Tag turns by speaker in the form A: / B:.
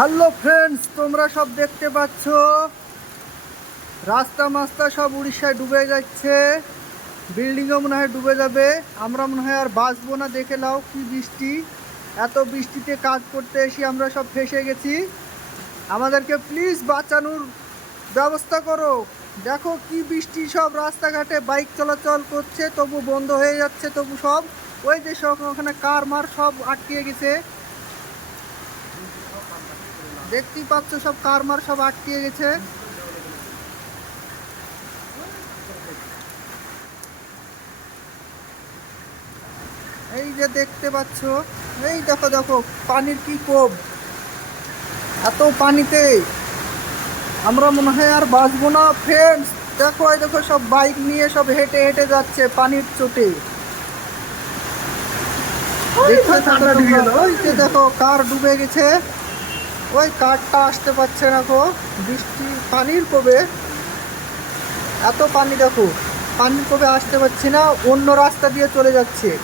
A: Hello friends, তোমরা সব দেখতে পাচ্ছ? রাস্তা মাস্তা সব উড়িষ্যায় ডুবে যাচ্ছে। বিল্ডিংও মনে হয় ডুবে যাবে। আমরা মনে হয় আর বাঁচবো না, দেখে নাও কি বৃষ্টি। এত বৃষ্টিতে কাজ করতে এসে আমরা সব ফেসে গেছি। আমাদেরকে প্লিজ বাঁচানোর ব্যবস্থা করো। দেখো কি বৃষ্টি, সব রাস্তাঘাটে বাইক চলাচল করছে, তবু বন্ধ হয়ে যাচ্ছে, তবু সব। ওই যে সব ওখানে কার মার সব আটকে গেছে। দেখতেই পাচ্ছ সব কার মার সব আটকে গেছে। এই যে দেখতে পাচ্ছ এই দেখো দেখো পানির কি কোপ এত পানিতে আমরা মনে হয় আর বাঁচবো না। ফ্রেন্ডস দেখো এই দেখো সব বাইক নিয়ে সব হেঁটে হেঁটে যাচ্ছে পানির চোটে। দেখো কার ডুবে গেছে। ওই কাঠটা আসতে পারছে না গো। বৃষ্টি, পানির কবে? এত পানি দেখো, পানির কবে আসতে পারছি না, অন্য রাস্তা দিয়ে চলে যাচ্ছে।